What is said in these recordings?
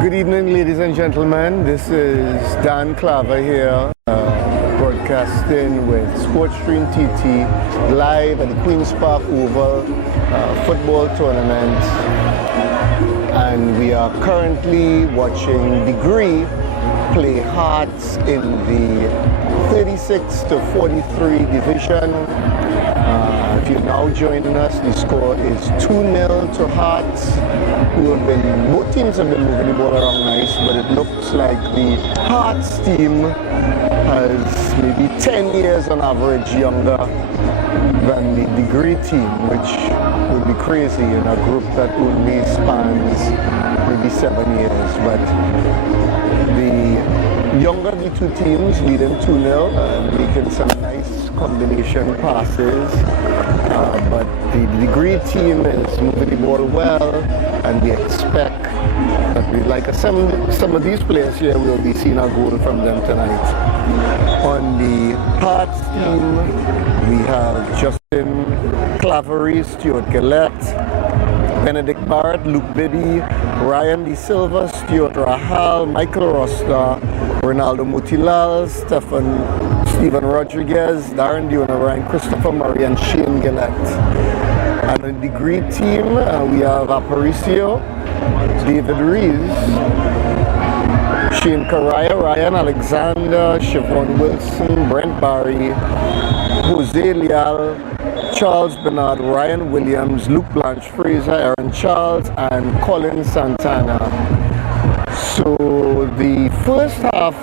Good evening, ladies and gentlemen. This is Dan Claver here, broadcasting with Sports Stream TT live at the Queen's Park Oval football tournament. And we are currently watching Degree play Hearts in the 36 to 43 division. If you're now joining us, the score is 2-0 to Hearts, both teams have been moving the ball around nice, but it looks like the Hearts team has maybe 10 years on average younger than the Degree team, which would be crazy in a group that only spans maybe 7 years. But the younger the two teams leading 2-0, making some nice combination passes, but the Degree team is moving the ball well, and we expect that we like some of these players here will be seeing a goal from them tonight. On the Hearts team, we have Justin Clavery, Stuart Gillette, Benedict Barrett, Luke Bibby, Ryan De Silva, Stuart Rahal, Michael Rosta, Ronaldo Mutilal, Stephen Rodriguez, Darren Diona, Ryan Christopher Murray, and Shane Gillette. And on the Degree team, we have Aparicio, David Rees, Shane Caraya, Ryan Alexander, Siobhan Wilson, Brent Barry, Jose Leal, Charles Bernard, Ryan Williams, Luke Blanche Fraser, Aaron Charles, and Colin Santana. So the first half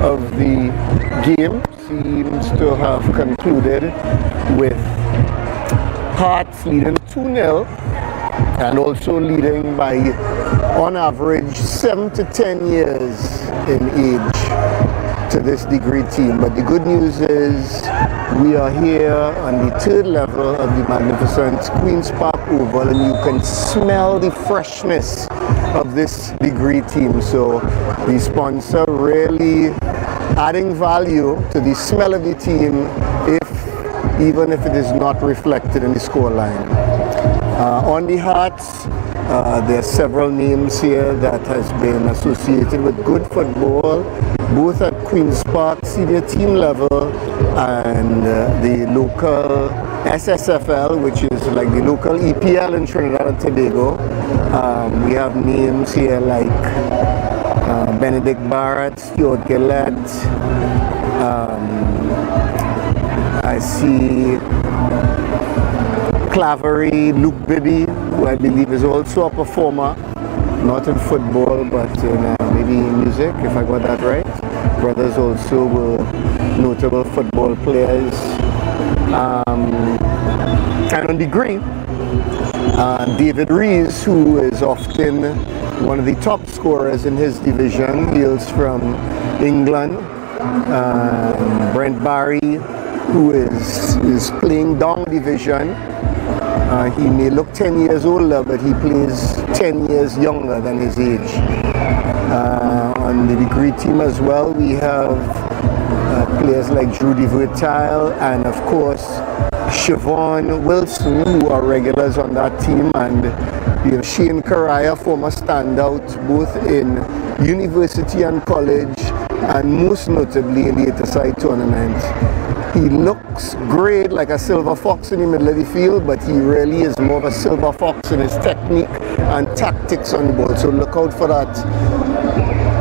of the game seems to have concluded with Hearts leading 2-0 and also leading by, on average, 7 to 10 years in age to this Degree team. But the good news is we are here on the third level of the magnificent Queen's Park Oval, and you can smell the freshness of this Degree team. So the sponsor really adding value to the smell of the team, even if it is not reflected in the scoreline. On the Hearts, there are several names here that has been associated with good football, both at Queen's Park senior team level and the local SSFL, which is like the local EPL in Trinidad and Tobago. We have names here like Benedict Barrett, Stuart Gillette, I see Clavery, Luke Bibby, who I believe is also a performer, not in football, but in maybe music, if I got that right. Brothers also were notable football players. And on Degree, David Rees, who is often one of the top scorers in his division, hails from England. Brent Barry, who is playing down division. He may look 10 years older, but he plays 10 years younger than his age. On the Degree team as well, we have players like Drew DeVertile and, of course, Siobhan Wilson, who are regulars on that team, and Shane Caraya, former standout both in university and college, and most notably in the eight-a-side tournament. He looks great, like a silver fox in the middle of the field, but he really is more of a silver fox in his technique and tactics on the ball. So look out for that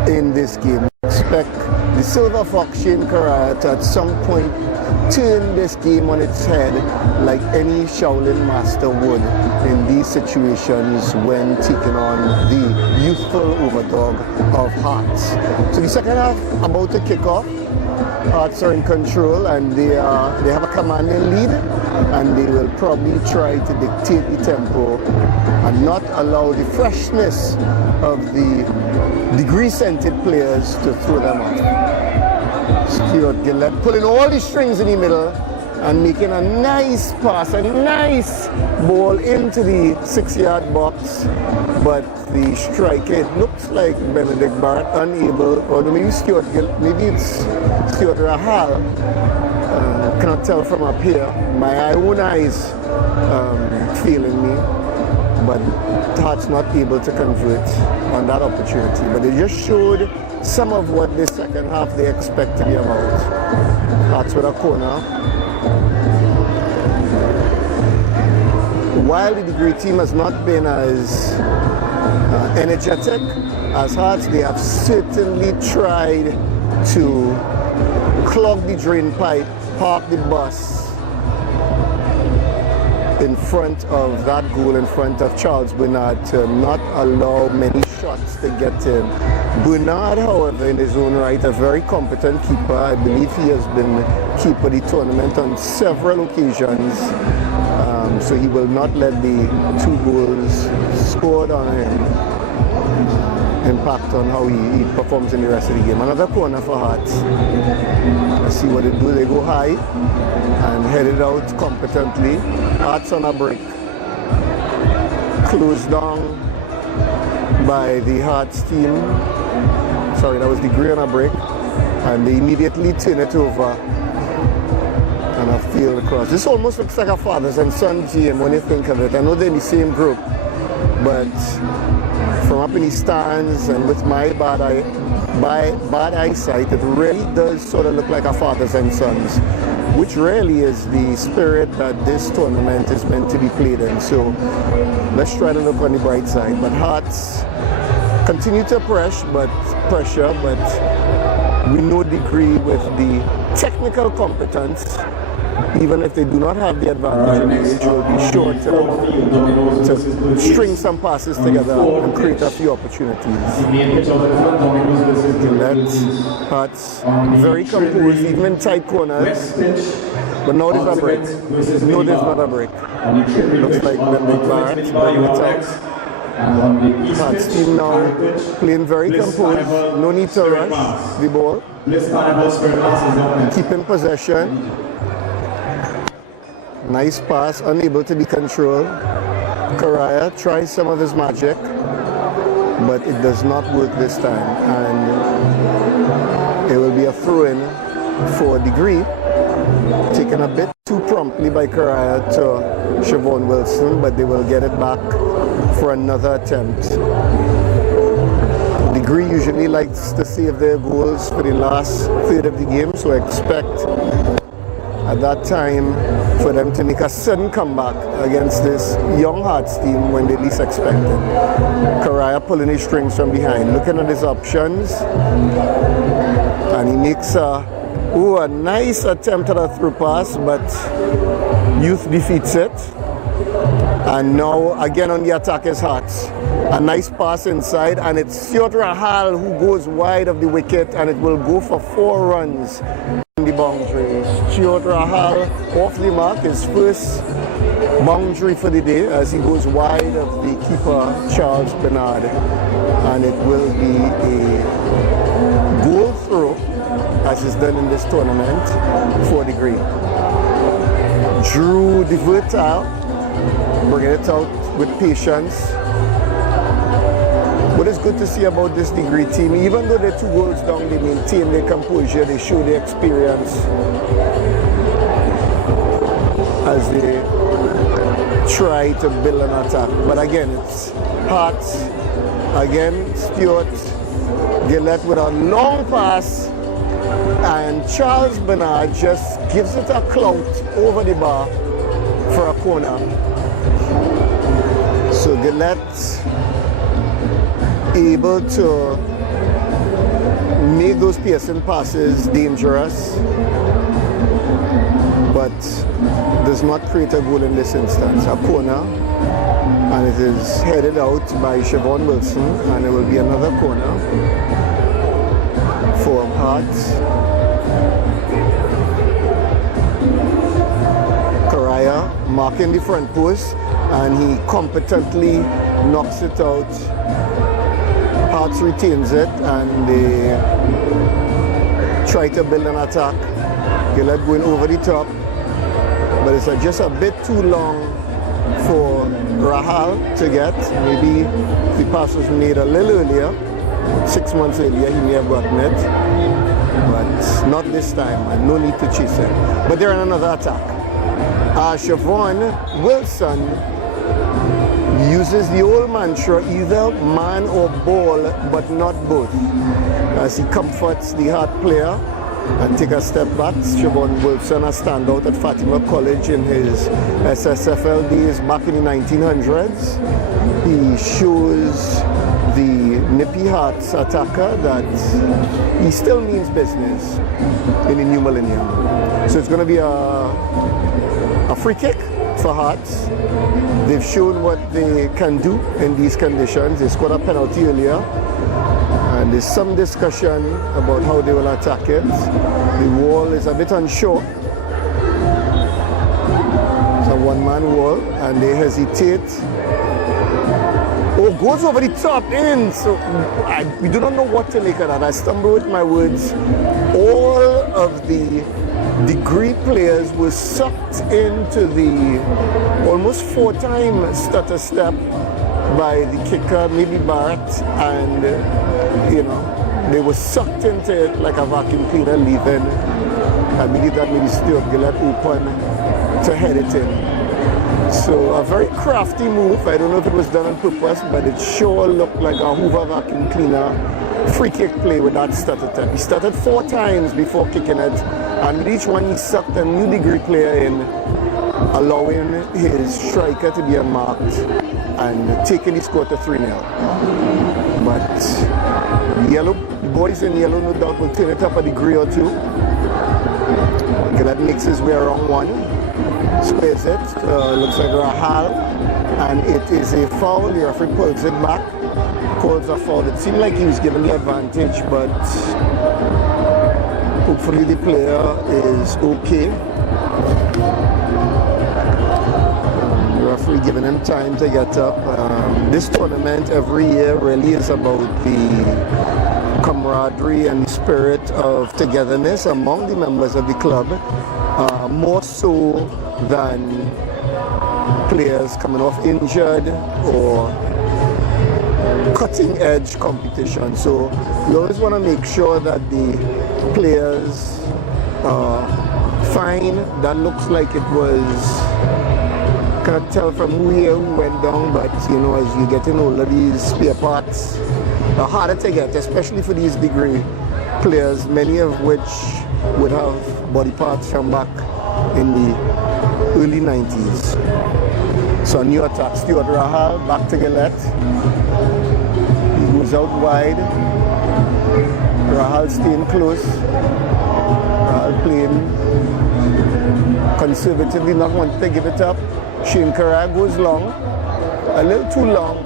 in this game. Expect the silver fox Shane Caraya to at some point turn this game on its head like any Shaolin master would in these situations when taking on the youthful overdog of Hearts. So the second half about to kick off. Hearts are in control, and they have a commanding lead, and they will probably try to dictate the tempo and not allow the freshness of the Degree-scented players to throw them off. Stuart Gillette pulling all the strings in the middle and making a nice pass, a nice ball into the 6-yard box, but the strike, it looks like Benedict Barrett unable, or maybe Stuart Gillette, maybe it's Stuart Rahal, cannot tell from up here. My own eyes failing me. but Hearts not able to convert on that opportunity. But they just showed some of what the second half they expect to be about. Hearts with a corner. While the Degree team has not been as energetic as Hearts, they have certainly tried to clog the drain pipe, park the bus in front of that goal, in front of Charles Bernard, to not allow many shots to get in. Bernard, however, in his own right, a very competent keeper. I believe he has been keeper of the tournament on several occasions. So he will not let the 2 goals scored on him impact on how he performs in the rest of the game. Another corner for Hearts. Let's see what they do. They go high and head it out competently. Hearts on a break. Closed down by the Hearts team. Sorry, that was Degree on a break. And they immediately turn it over and a field across. This almost looks like a fathers and sons game when you think of it. I know they're in the same group, but from up in the stands and with my bad eyesight, it really does sort of look like a fathers and sons, which really is the spirit that this tournament is meant to be played in. So let's try to look on the bright side. But Hearts continue to pressure, but we know Degree with the technical competence, even if they do not have the advantage, will be sure to string some passes together and create a few opportunities. Hearts very composed, even in tight corners. But now there's a break. No, there's not a break. Looks like Benedict Barrett bringing it out. Hearts team now playing very composed. No need to rush the ball. Keeping possession. Nice pass, unable to be controlled. Correa tries some of his magic, but it does not work this time. And it will be a throw-in for Degree, taken a bit too promptly by Correa to Siobhan Wilson, but they will get it back for another attempt. Degree usually likes to save their goals for the last third of the game, so expect at that time for them to make a sudden comeback against this young Hearts team when they least expect it. Correa pulling his strings from behind, looking at his options, and he makes a nice attempt at a through pass, but Youth defeats it. And now again on the attack is Hearts. A nice pass inside, and it's Stuart Rahal who goes wide of the wicket, and it will go for 4 runs in the boundary. Stuart Rahal off the mark, his first boundary for the day as he goes wide of the keeper Charles Bernard, and it will be a goal throw as is done in this tournament for Degree. Drew de Vertaal bringing it out with patience. What is good to see about this Degree team, even though they're 2 goals down, they maintain their composure, they show their experience as they try to build an attack. But again, it's Hearts, again Stuart Gillette with a long pass, and Charles Bernard just gives it a clout over the bar for a corner. So Gillette able to make those piercing passes dangerous, but does not create a goal in this instance. A corner, and it is headed out by Siobhan Wilson, and it will be another corner for Hearts. Correa marking the front post, and he competently knocks it out. Hearts retains it, and they try to build an attack. Gillette going over the top, but it's just a bit too long for Rahal to get. Maybe if the pass was made a little earlier, 6 months earlier, he may have gotten it, but not this time, and no need to chase it. But they're in another attack. Siobhan Wilson He uses the old mantra, either man or ball, but not both, as he comforts the Hart player. And take a step back, Siobhan Wilson, a standout at Fatima College in his SSFL days back in the 1900s. He shows the nippy Hearts attacker that he still means business in the new millennium. So it's going to be a free kick for Hearts. They've shown what they can do in these conditions. They scored a penalty earlier. And there's some discussion about how they will attack it. The wall is a bit unsure. It's a one-man wall, and they hesitate. Oh, goes over the top in. So we do not know what to make of that. I stumble with my words. All of the degree players were sucked into the almost 4-time stutter step by the kicker, maybe Barrett, and they were sucked into it like a vacuum cleaner leaving. I believe that maybe Stuart Gillett open to head it in. So a very crafty move. I don't know if it was done on purpose, but it sure looked like a Hoover vacuum cleaner free kick play with that stutter step. He started 4 times before kicking it, and with each one he sucked a new degree player in, allowing his striker to be unmarked and taking the score to 3-0. But yellow, the boys in yellow no doubt will turn it up a degree or two. Gillett makes his way around one, squares it, looks like Rahal, and it is a foul. The referee pulls it back, calls a foul. It seemed like he was given the advantage, but hopefully the player is okay. Referee giving him time to get up. This tournament every year really is about the camaraderie and the spirit of togetherness among the members of the club, more so than players coming off injured or cutting edge competition. So we always want to make sure that the players fine. That looks like it was, can't tell from who went down, but as you get in older, these spare parts are harder to get, especially for these degree players, many of which would have body parts from back in the early 90s. So a new attack, Stuart Rahal, back to Gillett. He goes out wide. Rahal staying close. Rahal playing conservatively, not wanting to give it up. Shane Karaya goes long, a little too long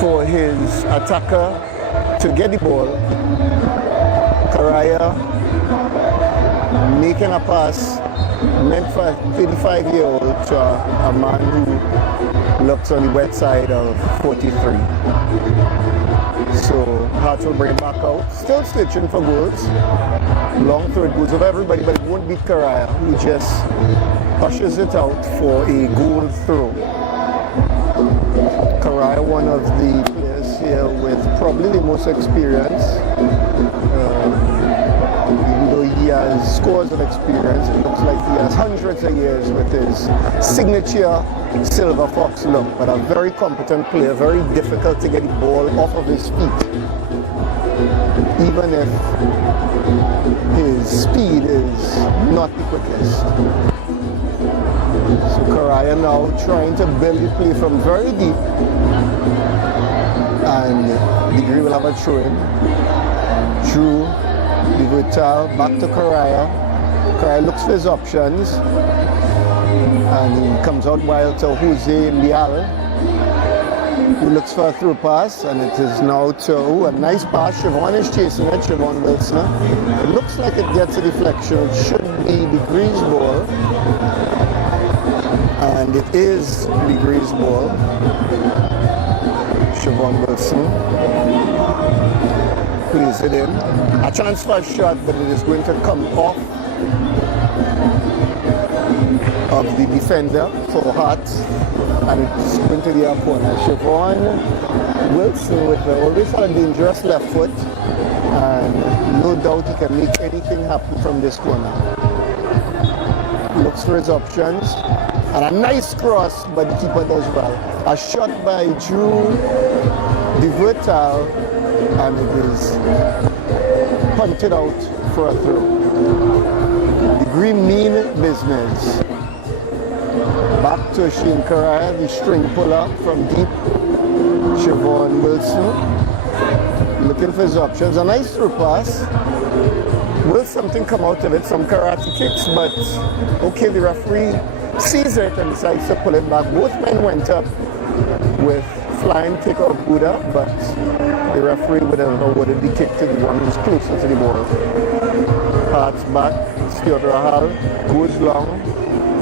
for his attacker to get the ball. Karaya making a pass meant for a 35-year-old to a man who looks on the wet side of 43. So Hearts will bring back out, still searching for goals. Long throw, it goes over everybody, but it won't beat Karaya, who just pushes it out for a goal throw. Karaya, one of the players here with probably the most experience. Even though he has scores of experience, it looks like he has hundreds of years with his signature Silver Fox look. But a very competent player, very difficult to get the ball off of his feet. Even if his speed is not the quickest. So Karaya now trying to build the play from very deep, and Degree will have a throw-in. Drew, the Vital, back to Karaya. Karaya looks for his options, and he comes out wide to Jose Leal, who looks for a through pass, and it is now to a nice pass. Siobhan is chasing it, Siobhan Wilson. It looks like it gets a deflection. It should be Degree's ball. And it is Degree's ball. Siobhan Wilson plays it in. A transfer shot, but it is going to come off of the defender for Hearts, and it's going to the corner. Siobhan Wilson with always had a dangerous left foot, and no doubt he can make anything happen from this corner. Looks for his options. And a nice cross, but the keeper does well. A shot by Drew DeVertal, and it is punted out for a throw. Degree mean business. Back to Shane Carrera, the string puller from deep. Siobhan Wilson looking for his options. A nice through pass. Will something come out of it? Some karate kicks, but okay, the referee sees it and decides to pull it back. Both men went up with flying kick of Buddha, but the referee would have awarded the kick to the one who's closer to the ball. Hearts back. Stuart Rahal goes long.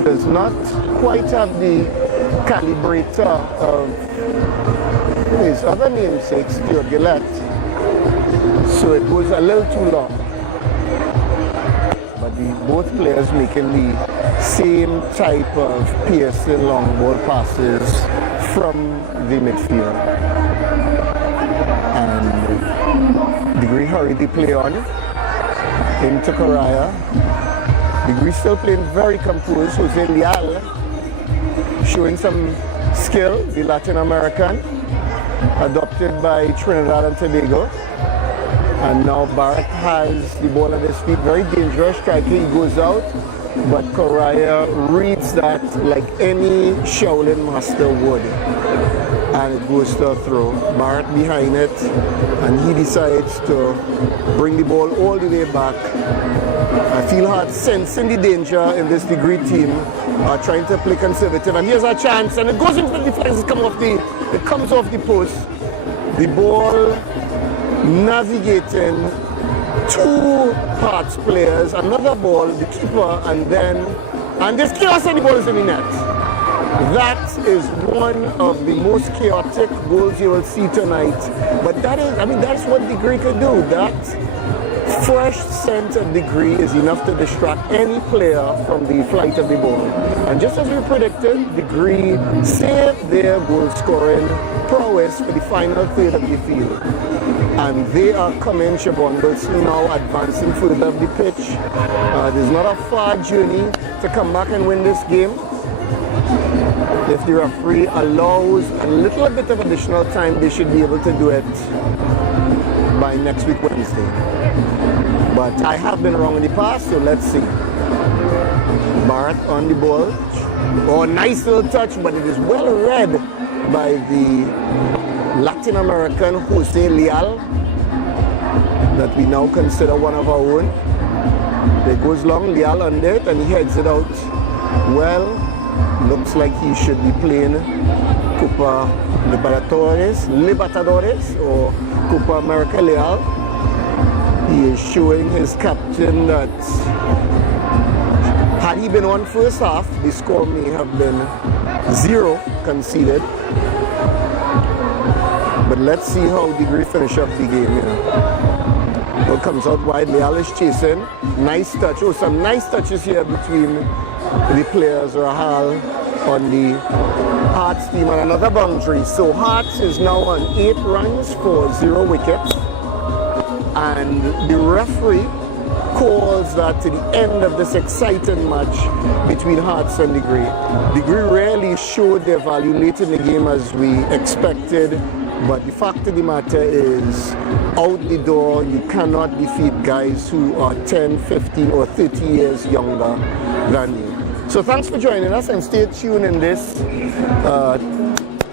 Does not quite have the calibrator of his other namesake, Stuart Gillette. So it goes a little too long. But both players making the same type of piercing long ball passes from the midfield. And Degree hurried the play on into Correa. Degree still playing very composed. Jose Leal showing some skill, the Latin American, adopted by Trinidad and Tobago. And now Barrett has the ball at his feet. Very dangerous striker. He goes out, but Correa reads that like any Shaolin master would. And it goes to a throw. Barrett behind it, and he decides to bring the ball all the way back. I feel hard sensing the danger in this Degree team, trying to play conservative. And here's a chance, and it goes into the defense. It comes off the post. The ball navigating two Hearts players, another ball, the keeper, and there's chaos and the ball is in the net. That is one of the most chaotic goals you will see tonight. But that's what Degree could do. That fresh scent of Degree is enough to distract any player from the flight of the ball. And just as we predicted, Degree saved their goal-scoring prowess for the final third of the field. And they are coming. Siobhan Wilson now advancing further up the pitch. There's not a far journey to come back and win this game. If the referee allows a little bit of additional time, they should be able to do it by next week, Wednesday. But I have been wrong in the past, so let's see. Barrett on the ball. Oh, nice little touch, but it is well read by the Latin American Jose Leal, that we now consider one of our own. It goes long, Leal under it, and he heads it out. Well, looks like he should be playing Copa Libertadores or Copa America Leal. He is showing his captain that had he been on first half, the score may have been 0 conceded. But let's see how Degree finish up the game here. Ball comes out wide, Leal is chasing. Nice touch. Oh, some nice touches here between the players. Rahal on the Hearts team, and another boundary. So Hearts is now on 8 runs for 0 wickets. And the referee calls that to the end of this exciting match between Hearts and Degree. Degree rarely showed their value late in the game as we expected. But the fact of the matter is, out the door, you cannot defeat guys who are 10, 15, or 30 years younger than you. So thanks for joining us, and stay tuned in this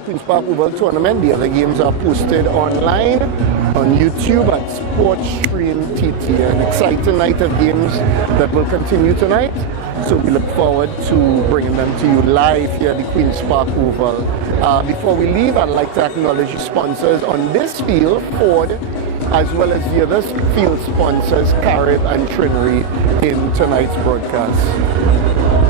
Queen's Park Oval tournament. The other games are posted online on YouTube at Sportstream TT. An exciting night of games that will continue tonight. So we look forward to bringing them to you live here at the Queen's Park Oval. Before we leave, I'd like to acknowledge the sponsors on this field, Ford, as well as the other field sponsors, Carib and Trinity, in tonight's broadcast.